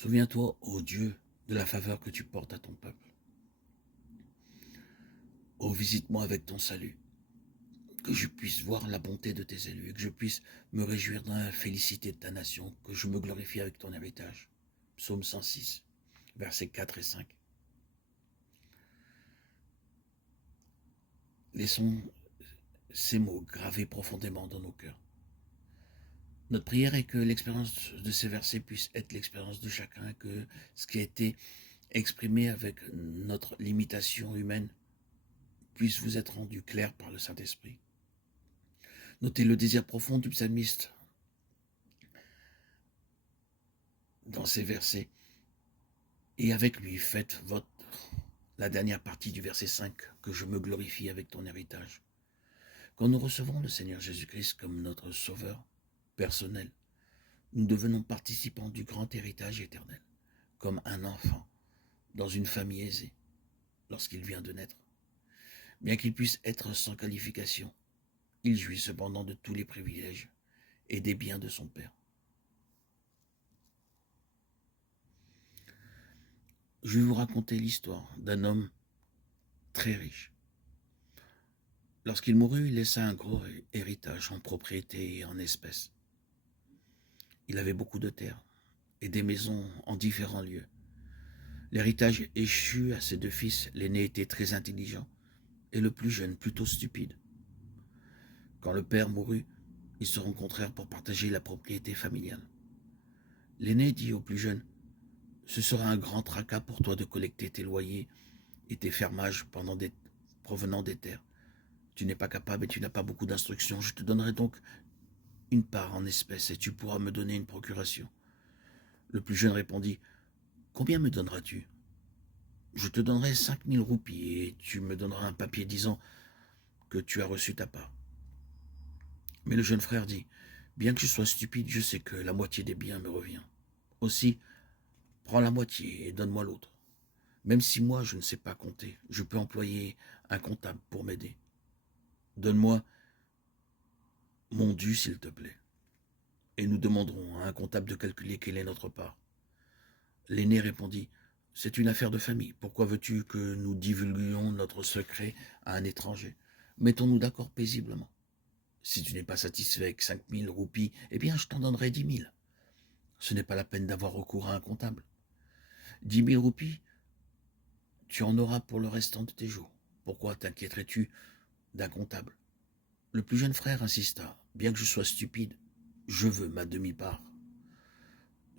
Souviens-toi, ô Dieu, de la faveur que tu portes à ton peuple. Oh, visite-moi avec ton salut, que je puisse voir la bonté de tes élus et que je puisse me réjouir dans la félicité de ta nation, que je me glorifie avec ton héritage. Psaume 106, versets 4 et 5. Laissons ces mots gravés profondément dans nos cœurs. Notre prière est que l'expérience de ces versets puisse être l'expérience de chacun, que ce qui a été exprimé avec notre limitation humaine puisse vous être rendu clair par le Saint-Esprit. Notez le désir profond du psalmiste dans ces versets. Et avec lui, faites la dernière partie du verset 5, que je me glorifie avec ton héritage. Quand nous recevons le Seigneur Jésus-Christ comme notre sauveur personnel, nous devenons participants du grand héritage éternel, comme un enfant dans une famille aisée lorsqu'il vient de naître. Bien qu'il puisse être sans qualification, il jouit cependant de tous les privilèges et des biens de son Père. Je vais vous raconter l'histoire d'un homme très riche. Lorsqu'il mourut, il laissa un gros héritage en propriété et en espèces. Il avait beaucoup de terres et des maisons en différents lieux. L'héritage échut à ses deux fils. L'aîné était très intelligent et le plus jeune plutôt stupide. Quand le père mourut, ils se rencontrèrent pour partager la propriété familiale. L'aîné dit au plus jeune: « Ce sera un grand tracas pour toi de collecter tes loyers et tes fermages provenant des terres. Tu n'es pas capable et tu n'as pas beaucoup d'instructions. Je te donnerai donc une part en espèces et tu pourras me donner une procuration. » Le plus jeune répondit: « Combien me donneras-tu ? » ?»« Je te donnerai 5000 roupies et tu me donneras un papier disant que tu as reçu ta part. » Mais le jeune frère dit: « Bien que je sois stupide, je sais que la moitié des biens me revient. Aussi, prends la moitié et donne-moi l'autre. Même si moi je ne sais pas compter, je peux employer un comptable pour m'aider. Donne-moi mon dû, s'il te plaît. Et nous demanderons à un comptable de calculer quelle est notre part. » L'aîné répondit: « C'est une affaire de famille. Pourquoi veux-tu que nous divulguions notre secret à un étranger? Mettons-nous d'accord paisiblement. Si tu n'es pas satisfait avec 5000 roupies, eh bien je t'en donnerai 10 000. Ce n'est pas la peine d'avoir recours à un comptable. 10 000 roupies, tu en auras pour le restant de tes jours. Pourquoi t'inquiéterais-tu d'un comptable? » Le plus jeune frère insista: « Bien que je sois stupide, je veux ma demi-part.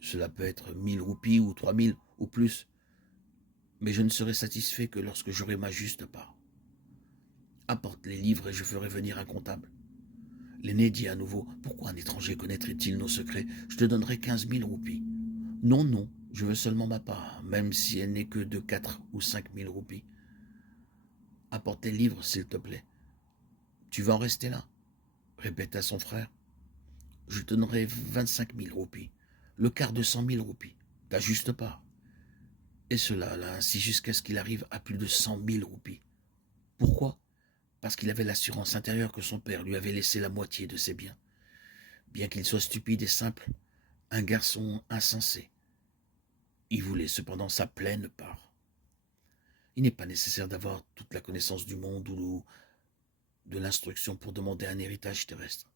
Cela peut être 1000 roupies ou 3000 ou plus, mais je ne serai satisfait que lorsque j'aurai ma juste part. Apporte les livres et je ferai venir un comptable. » L'aîné dit à nouveau: « Pourquoi un étranger connaîtrait-il nos secrets? Je te donnerai 15 000 roupies. »« Non, non, je veux seulement ma part, même si elle n'est que de 4 ou 5 000 roupies. Apporte les livres, s'il te plaît. »« Tu vas en rester là ?» répéta son frère. « Je te donnerai 25 000 roupies, le quart de 100 000 roupies, ta juste part. » Et cela là, ainsi jusqu'à ce qu'il arrive à plus de 100 000 roupies. Pourquoi? Parce qu'il avait l'assurance intérieure que son père lui avait laissé la moitié de ses biens. Bien qu'il soit stupide et simple, un garçon insensé, il voulait cependant sa pleine part. Il n'est pas nécessaire d'avoir toute la connaissance du monde ou de l'instruction pour demander un héritage terrestre.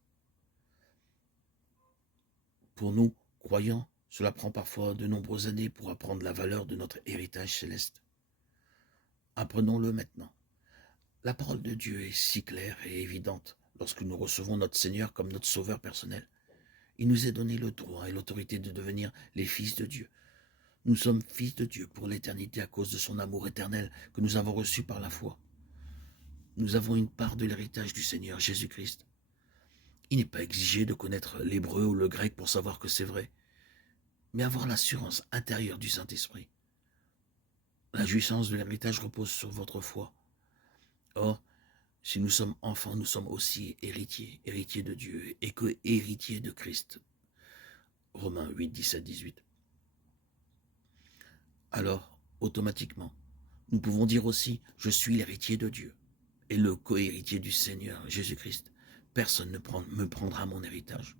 Pour nous, croyants, cela prend parfois de nombreuses années pour apprendre la valeur de notre héritage céleste. Apprenons-le maintenant. La parole de Dieu est si claire et évidente lorsque nous recevons notre Seigneur comme notre sauveur personnel. Il nous est donné le droit et l'autorité de devenir les fils de Dieu. Nous sommes fils de Dieu pour l'éternité à cause de son amour éternel que nous avons reçu par la foi. Nous avons une part de l'héritage du Seigneur Jésus-Christ. Il n'est pas exigé de connaître l'hébreu ou le grec pour savoir que c'est vrai, mais avoir l'assurance intérieure du Saint-Esprit. La jouissance de l'héritage repose sur votre foi. Or, si nous sommes enfants, nous sommes aussi héritiers, héritiers de Dieu et co-héritiers de Christ. Romains 8, 17, 18. Alors, automatiquement, nous pouvons dire aussi: je suis l'héritier de Dieu et le co-héritier du Seigneur Jésus-Christ. Personne ne me prendra mon héritage.